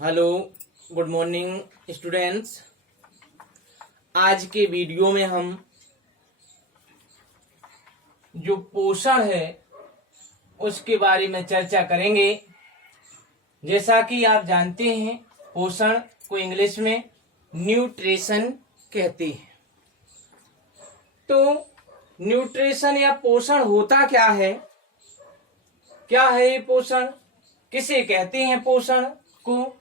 Hello, good morning students. आज के video में हम जो पोषण है उसके बारे में चर्चा करेंगे। जैसा कि आप जानते हैं, पोषण को इंग्लिश में न्यूट्रिशन कहते हैं। तो न्यूट्रिशन या पोषण होता क्या है ये पोषण, किसे कहते हैं पोषण को?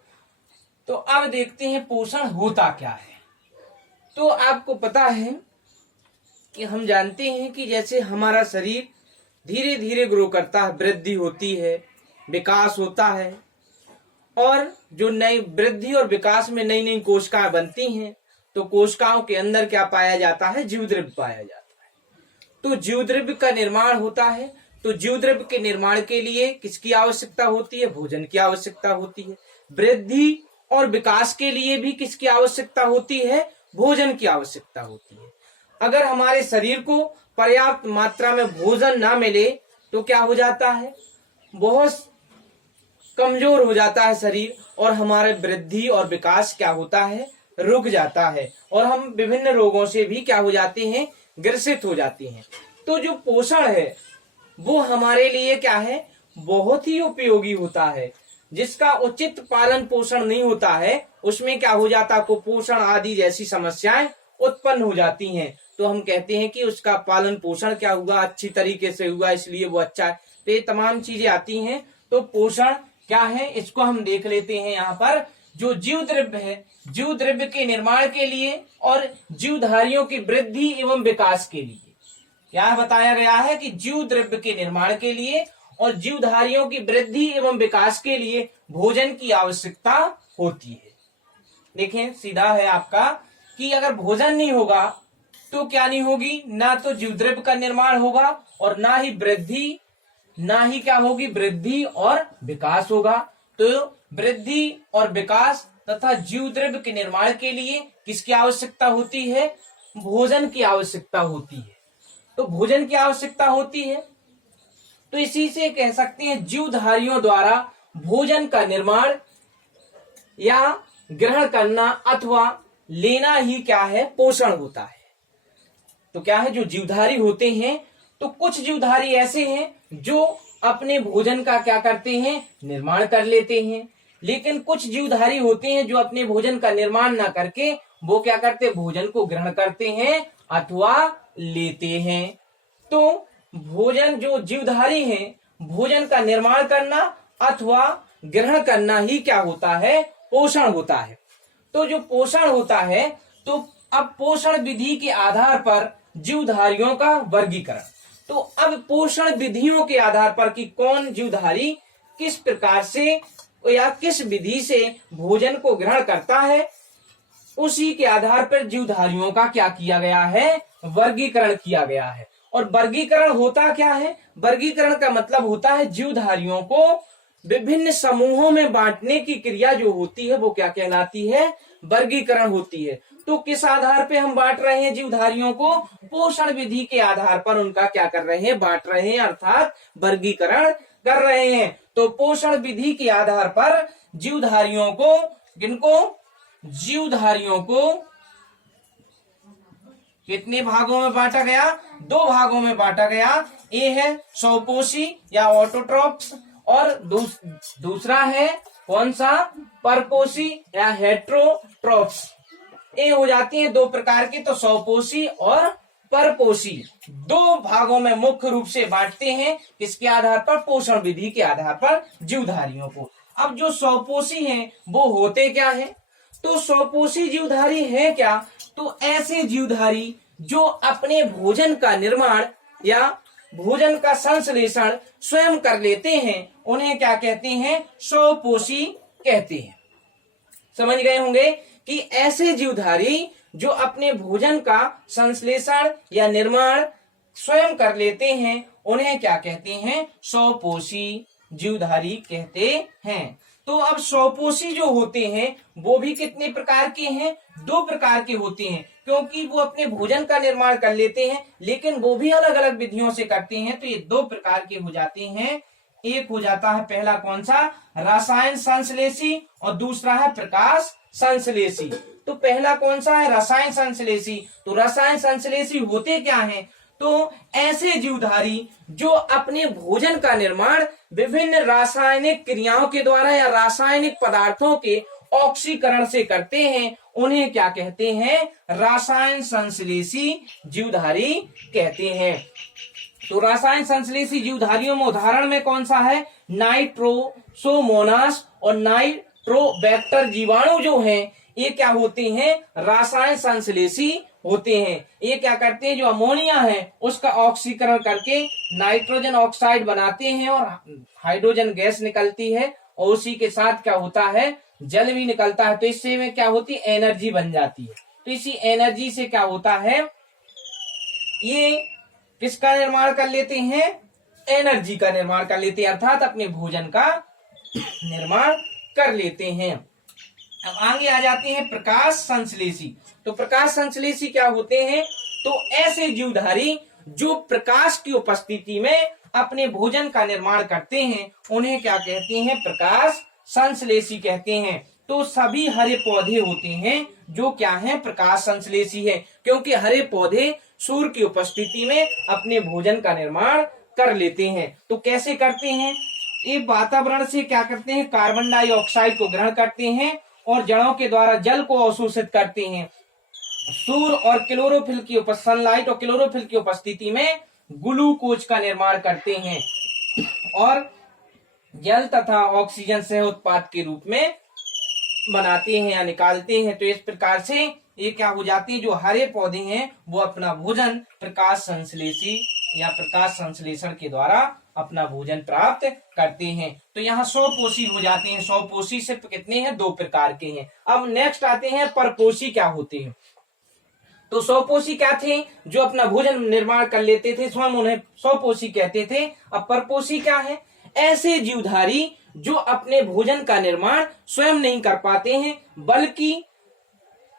तो अब देखते हैं पोषण होता क्या है। तो आपको पता है कि हम जानते हैं कि जैसे हमारा शरीर धीरे धीरे ग्रो करता है, वृद्धि होती है, विकास होता है, और जो नई वृद्धि और विकास में नई नई कोशिकाएं बनती हैं, तो कोशिकाओं के अंदर क्या पाया जाता है? जीवद्रव्य पाया जाता है। तो जीवद्रव्य का निर्माण होता है। तो जीवद्रव्य के निर्माण के लिए किसकी आवश्यकता होती है? भोजन की आवश्यकता होती है। वृद्धि और विकास के लिए भी किसकी आवश्यकता होती है? भोजन की आवश्यकता होती है। अगर हमारे शरीर को पर्याप्त मात्रा में भोजन ना मिले तो क्या हो जाता है? बहुत कमजोर हो जाता है शरीर, और हमारे वृद्धि और विकास क्या होता है? रुक जाता है, और हम विभिन्न रोगों से भी क्या हो जाते हैं? ग्रसित हो जाते हैं। तो जो पोषण है वो हमारे लिए क्या है? बहुत ही उपयोगी होता है। जिसका उचित पालन पोषण नहीं होता है उसमें क्या हो जाता है? कुपोषण आदि जैसी समस्याएं उत्पन्न हो जाती हैं। तो हम कहते हैं कि उसका पालन पोषण क्या हुआ? अच्छी तरीके से हुआ, इसलिए वो अच्छा है। तो ये तमाम चीजें आती हैं। तो पोषण क्या है इसको हम देख लेते हैं। यहाँ पर जो जीव द्रव्य है, जीव द्रव्य के निर्माण के लिए और जीवधारियों की वृद्धि एवं विकास के लिए क्या बताया गया है कि जीव द्रव्य के निर्माण के लिए और जीवधारियों की वृद्धि एवं विकास के लिए भोजन की आवश्यकता होती है। देखें, सीधा है आपका कि अगर भोजन नहीं होगा तो क्या नहीं होगी? ना तो जीवद्रव्य का निर्माण होगा और ना ही वृद्धि, ना ही क्या होगी? वृद्धि और विकास होगा। तो वृद्धि और विकास तथा जीवद्रव्य के निर्माण के लिए किसकी आवश्यकता होती है? भोजन की आवश्यकता होती है। तो भोजन की आवश्यकता होती है, तो इसी से कह सकते हैं जीवधारियों द्वारा भोजन का निर्माण या ग्रहण करना अथवा लेना ही क्या है? पोषण होता है। तो क्या है? जो जीवधारी होते हैं, तो कुछ जीवधारी ऐसे हैं जो अपने भोजन का क्या करते हैं? निर्माण कर लेते हैं। लेकिन कुछ जीवधारी होते हैं जो अपने भोजन का निर्माण ना करके वो क्या करते हैं? भोजन को ग्रहण करते हैं अथवा लेते हैं। तो भोजन, जो जीवधारी हैं, भोजन का निर्माण करना अथवा ग्रहण करना ही क्या होता है? पोषण होता है। तो जो पोषण होता है, तो अब पोषण विधि के आधार पर जीवधारियों का वर्गीकरण। तो अब पोषण विधियों के आधार पर कि कौन जीवधारी किस प्रकार से या किस विधि से भोजन को ग्रहण करता है, उसी के आधार पर जीवधारियों का क्या किया गया है? वर्गीकरण किया गया है। और वर्गीकरण होता क्या है? वर्गीकरण का मतलब होता है जीवधारियों को विभिन्न समूहों में बांटने की क्रिया जो होती है वो क्या कहलाती है? वर्गीकरण होती है। तो किस आधार पे हम बांट रहे हैं जीवधारियों को? पोषण विधि के आधार पर उनका क्या कर रहे हैं? बांट रहे हैं, अर्थात वर्गीकरण कर रहे हैं। तो पोषण विधि के आधार पर जीवधारियों को, किनको? जीवधारियों को कितने भागों में बांटा गया? 2 भागों में बांटा गया। ए है स्वपोषी या ऑटोट्रॉप्स, और दूसरा है कौन सा? परपोषी या हेट्रोट्रॉप्स। ये हो जाती हैं 2 प्रकार की। तो स्वपोषी और परपोषी 2 भागों में मुख्य रूप से बांटते हैं। किसके आधार पर? पोषण विधि के आधार पर जीवधारियों को। अब जो स्वपोषी हैं वो होते क्या है? तो स्वपोषी जीवधारी है क्या? तो ऐसे जीवधारी जो अपने भोजन का निर्माण या भोजन का संश्लेषण स्वयं कर लेते हैं, उन्हें क्या कहते हैं? स्वपोषी कहते हैं। समझ गए होंगे कि ऐसे जीवधारी जो अपने भोजन का संश्लेषण या निर्माण स्वयं कर लेते हैं, उन्हें क्या कहते हैं? स्वपोषी जीवधारी कहते हैं। तो अब स्वपोषी जो होते हैं वो भी कितने प्रकार के हैं? 2 प्रकार के होते हैं, क्योंकि वो अपने भोजन का निर्माण कर लेते हैं लेकिन वो भी अलग अलग विधियों से करते हैं। तो ये 2 प्रकार के हो जाते हैं। एक हो जाता है पहला कौन सा, रसायन संश्लेषी, और दूसरा है प्रकाश संश्लेषी। तो पहला कौन सा है, रसायन संश्लेषी। तो रसायन संश्लेषी होते क्या हैं, तो ऐसे जीवधारी जो अपने भोजन का निर्माण विभिन्न रासायनिक क्रियाओं के द्वारा या रासायनिक पदार्थों के ऑक्सीकरण से करते हैं, उन्हें क्या कहते हैं, रसायन संश्लेषी जीवधारी कहते हैं। तो रसायन संश्लेषी जीवधारियों में उदाहरण में कौन सा है, नाइट्रोसोमोनास और नाइट्रोबैक्टर जीवाणु जो हैं, ये क्या होते हैं, रसायन संश्लेषी होते हैं। ये क्या करते हैं, जो अमोनिया है उसका ऑक्सीकरण करके नाइट्रोजन ऑक्साइड बनाते हैं और हाइड्रोजन गैस निकलती है, और उसी के साथ क्या होता है, जल भी निकलता है। तो इससे में क्या होती है, एनर्जी बन जाती है। तो इसी एनर्जी से क्या होता है, ये किसका निर्माण कर लेते हैं, एनर्जी का निर्माण कर लेते हैं, अर्थात अपने भोजन का निर्माण कर लेते हैं। अब आगे आ जाते हैं प्रकाश संश्लेषी। तो प्रकाश संश्लेषी क्या होते हैं, तो ऐसे जीवधारी जो प्रकाश की उपस्थिति में अपने भोजन का निर्माण करते हैं, उन्हें क्या कहते हैं, प्रकाश संश्लेषी कहते हैं। तो सभी हरे पौधे होते हैं जो क्या हैं, प्रकाश संश्लेषी है, क्योंकि हरे पौधे सूर्य की उपस्थिति में अपने भोजन का निर्माण कर लेते हैं। तो कैसे करते हैं, ये वातावरण से क्या करते हैं, कार्बन डाइऑक्साइड को ग्रहण करते हैं और जड़ों के द्वारा जल को अवशोषित करते हैं। सूर्य और क्लोरोफिल की सनलाइट और क्लोरोफिल की उपस्थिति में ग्लूकोज का निर्माण करते हैं और जल तथा ऑक्सीजन सह उत्पाद के रूप में बनाते हैं या निकालते हैं। तो इस प्रकार से ये क्या हो जाते हैं, जो हरे पौधे हैं वो अपना भोजन प्रकाश संश्लेषी या प्रकाश संश्लेषण के द्वारा अपना भोजन प्राप्त करते हैं। तो यहाँ 100 पोषी हो जाते हैं। 100 पोषी सिर्फ कितने हैं, 2 प्रकार के हैं। अब नेक्स्ट आते हैं परपोषी क्या होते हैं। तो 100 पोषी क्या थे, जो अपना भोजन निर्माण कर लेते थे, स्वयं उन्हें 100 पोषी कहते थे। अब परपोषी क्या है, ऐसे जीवधारी जो अपने भोजन का निर्माण स्वयं नहीं कर पाते हैं, बल्कि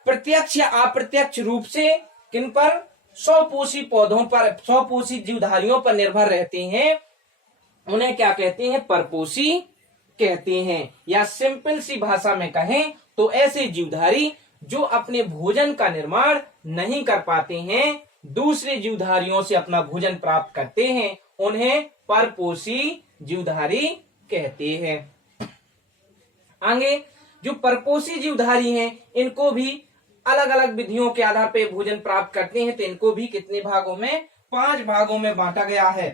प्रत्यक्ष या अप्रत्यक्ष रूप से किन पर, 100 पोषी पौधों पर, 100 पोषी जीवधारियों पर निर्भर रहते हैं, उन्हें क्या कहते हैं, परपोषी कहते हैं। या सिंपल सी भाषा में कहें तो ऐसे जीवधारी जो अपने भोजन का निर्माण नहीं कर पाते हैं, दूसरे जीवधारियों से अपना भोजन प्राप्त करते हैं, उन्हें परपोषी जीवधारी कहते हैं। आगे जो परपोषी जीवधारी हैं, इनको भी अलग अलग विधियों के आधार पर भोजन प्राप्त करते हैं। तो इनको भी कितने भागों में, 5 भागों में बांटा गया है।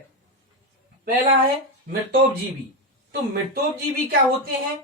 पहला है मृतोपजीवी। तो मृतोपजीवी क्या होते हैं,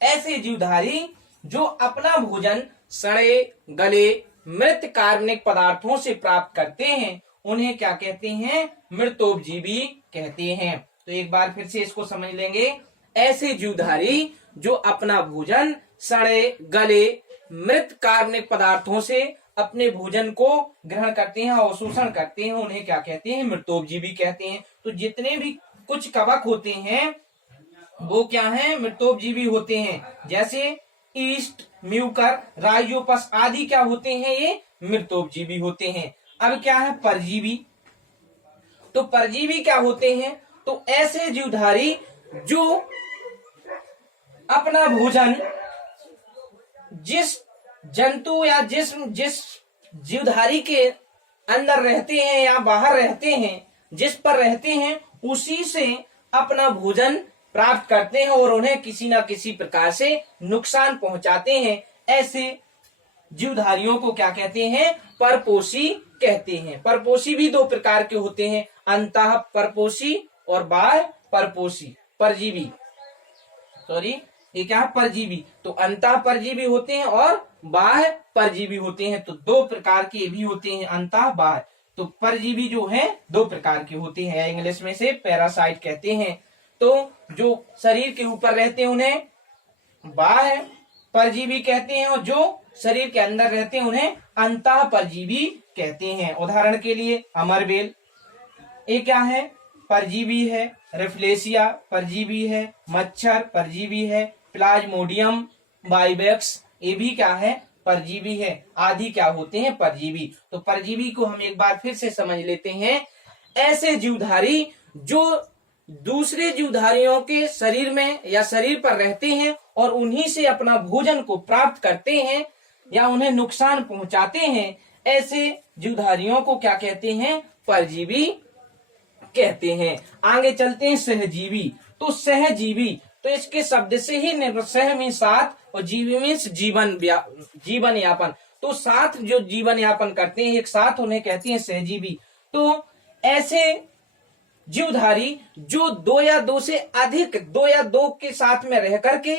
ऐसे जीवधारी जो अपना भोजन सड़े गले मृत कार्बनिक पदार्थों से प्राप्त करते हैं, उन्हें क्या कहते हैं, मृतोपजीवी कहते हैं। तो एक बार फिर से इसको समझ लेंगे, ऐसे जीवधारी जो अपना भोजन सड़े गले मृत कार्बनिक पदार्थों से अपने भोजन को ग्रहण करते हैं, अवशोषण करते हैं, उन्हें क्या कहते हैं, मृतोपजीवी कहते हैं। तो जितने भी कुछ कवक होते हैं वो क्या हैं, मृतोपजीवी होते हैं। जैसे ईस्ट, म्यूकर, राइजोपस आदि क्या होते हैं, ये मृतोपजीवी होते हैं। अब क्या है परजीवी। तो परजीवी क्या होते हैं, तो ऐसे जीवधारी जो अपना भोजन जिस जंतु या जिस जीवधारी के अंदर रहते हैं या बाहर रहते हैं, जिस पर रहते हैं, उसी से अपना भोजन प्राप्त करते हैं और उन्हें किसी न किसी प्रकार से नुकसान पहुंचाते हैं। ऐसे जीवधारियों को क्या कहते हैं, परपोषी कहते हैं। परपोषी भी 2 प्रकार के होते हैं, अंतः परपोषी और बाह्य परपोषी। परजीवी, सॉरी, ये क्या है, परजीवी। तो अंतः परजीवी होते हैं और बाह्य परजीवी होते हैं। तो 2 प्रकार के भी होते हैं, अंतः बाह्य। तो परजीवी जो है 2 प्रकार के होते हैं, इंग्लिश में से पैरासाइट कहते हैं। तो जो शरीर के ऊपर रहते हैं उन्हें बाह्य परजीवी कहते हैं, और जो शरीर के अंदर रहते हैं उन्हें अंतः परजीवी कहते हैं। उदाहरण के लिए अमरबेल, ये क्या है, परजीवी है। रेफ्लेशिया परजीवी है। मच्छर परजीवी है। प्लाज्मोडियम बाइबेक्स, ये भी क्या है, परजीवी है। आदि क्या होते हैं, परजीवी। तो परजीवी को हम एक बार फिर से समझ लेते हैं, ऐसे जीवधारी जो दूसरे जीवधारियों के शरीर में या शरीर पर रहते हैं और उन्हीं से अपना भोजन को प्राप्त करते हैं या उन्हें नुकसान पहुंचाते हैं, ऐसे जीवधारियों को क्या कहते हैं? परजीवी कहते हैं। आगे चलते हैं सहजीवी। तो सहजीवी, तो इसके शब्द से ही सह मीन्स साथ और जीवी मीन्स जीवन यापन। तो साथ जो जीवन यापन करते हैं एक साथ, उन्हें कहते हैं सहजीवी। तो ऐसे जीवधारी जो दो या दो से अधिक, दो या दो के साथ में रह करके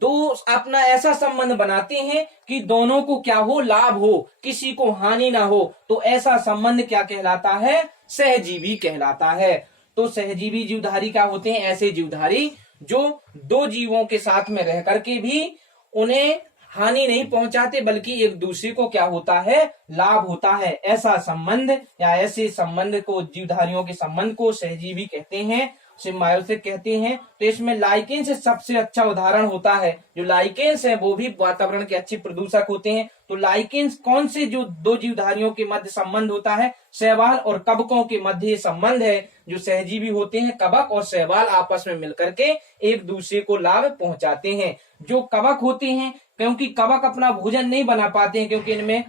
दो अपना ऐसा संबंध बनाते हैं कि दोनों को क्या हो? लाभ हो, किसी को हानि ना हो, तो ऐसा संबंध क्या कहलाता है? सहजीवी कहलाता है। तो सहजीवी जीवधारी क्या होते हैं? ऐसे जीवधारी जो दो जीवों के साथ में रह करके भी उन्हें हानि नहीं पहुंचाते, बल्कि एक दूसरे को क्या होता है? लाभ होता है। ऐसा संबंध या ऐसे संबंध को, जीवधारियों के संबंध को सहजीवी कहते हैं, सिम्बायोसिस कहते हैं। तो इसमें लाइकेन्स सबसे अच्छा उदाहरण होता है। जो लाइकेन्स है वो भी वातावरण के अच्छे प्रदूषक होते हैं। तो लाइकेन्स कौन से जो दो जीवधारियों के मध्य संबंध होता है? शैवाल और कवकों के मध्य संबंध है। जो सहजीवी होते हैं, कवक और शैवाल आपस में मिलकर के एक दूसरे को लाभ पहुंचाते हैं। जो कवक होते हैं, क्योंकि कवक अपना भोजन नहीं बना पाते हैं, क्योंकि इनमें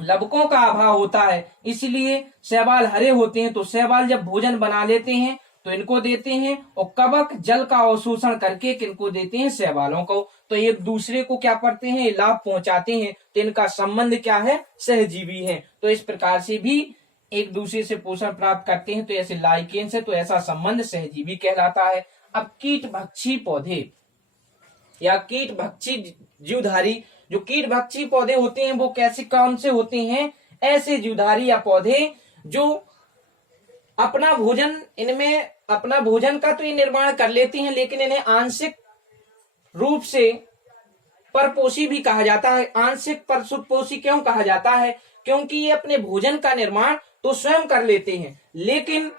लवकों का अभाव होता है, इसलिए शैवाल हरे होते हैं। तो शैवाल जब भोजन बना लेते हैं तो इनको देते हैं, और कवक जल का अवशोषण करके किनको देते हैं? शैवालों को। तो एक दूसरे को क्या करते हैं? लाभ पहुंचाते हैं। तो इनका संबंध क्या है? सहजीवी है। तो इस प्रकार से भी एक दूसरे से पोषण प्राप्त करते हैं। तो ऐसे लाइकेन्स है, तो ऐसा संबंध सहजीवी कहलाता है। अब कीटभक्षी पौधे या कीटभक्षी जीवधारी, जो कीटभक्षी पौधे होते हैं वो कैसे कौन से होते हैं? ऐसे जीवधारी या पौधे जो अपना भोजन, इनमें अपना भोजन का तो ये निर्माण कर लेते हैं, लेकिन इन्हें आंशिक रूप से परपोषी भी कहा जाता है। आंशिक परपोषी क्यों कहा जाता है? क्योंकि ये अपने भोजन का निर्माण तो स्वयं कर लेते हैं, लेकिन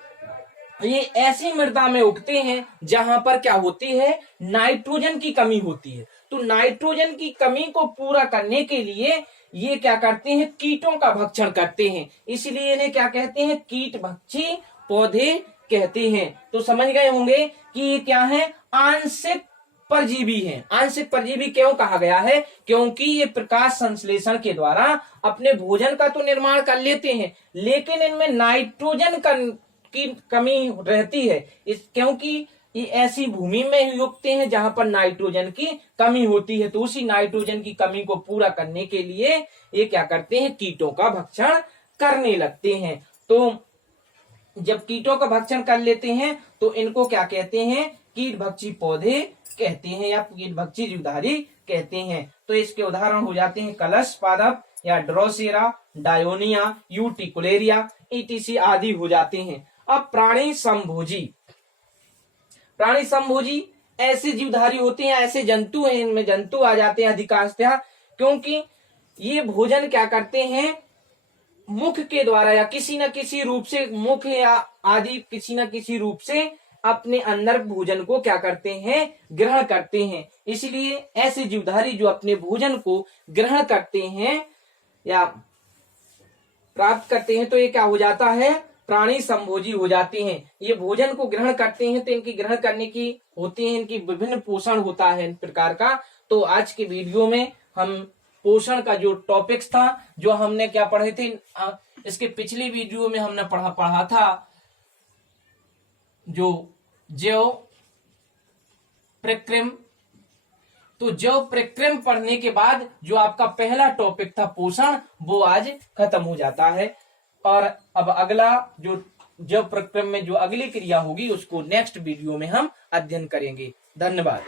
ये ऐसी मृदा में उगते हैं जहां पर क्या होती है? नाइट्रोजन की कमी होती है। तो नाइट्रोजन की कमी को पूरा करने के लिए ये क्या करते हैं? कीटों का भक्षण करते हैं। इसलिए इन्हें क्या कहते हैं? कीटभक्षी पौधे कहते हैं। तो समझ गए होंगे कि ये क्या है? आंशिक परजीवी हैं। आंशिक परजीवी क्यों कहा गया है? क्योंकि ये प्रकाश संश्लेषण के द्वारा अपने भोजन का तो निर्माण कर लेते हैं, लेकिन इनमें नाइट्रोजन की कमी रहती है। क्योंकि ये ऐसी भूमि में ही उगते हैं जहां पर नाइट्रोजन की कमी होती है। तो उसी नाइट्रोजन की कमी को पूरा करने के लिए ये क्या करते हैं? कीटों का भक्षण करने लगते हैं। तो जब कीटों का भक्षण कर लेते हैं तो इनको क्या कहते हैं? कीटभक्षी पौधे कहते हैं या कीटभक्षी जीवधारी कहते हैं। तो इसके उदाहरण हो जाते हैं कलश पादप या ड्रोसेरा, डायोनिया, यूटिकुलेरिया, ईटीसी आदि हो जाते हैं। अब प्राणी संभोजी। प्राणी संभोजी ऐसे जीवधारी होते हैं, ऐसे जंतु हैं, इनमें जंतु आ जाते हैं अधिकांशतः, क्योंकि ये भोजन क्या करते हैं? मुख के द्वारा या किसी न किसी रूप से, मुख या आदि किसी न किसी रूप से अपने अंदर भोजन को क्या करते हैं? ग्रहण करते हैं। इसलिए ऐसे जीवधारी जो अपने भोजन को ग्रहण करते हैं या प्राप्त करते हैं, तो ये क्या हो जाता है? प्राणी संभोजी हो जाते हैं। ये भोजन को ग्रहण करते हैं तो इनकी ग्रहण करने की होती है, इनकी विभिन्न पोषण होता है इन प्रकार का। तो आज के वीडियो में हम पोषण का जो टॉपिक्स था, जो हमने क्या पढ़े थे, इसके पिछली वीडियो में हमने पढ़ा था जो जैव प्रक्रम। तो जैव प्रक्रम पढ़ने के बाद जो आपका पहला टॉपिक था पोषण, वो आज खत्म हो जाता है। और अब अगला जो जैव प्रक्रम में जो अगली क्रिया होगी उसको नेक्स्ट वीडियो में हम अध्ययन करेंगे। धन्यवाद।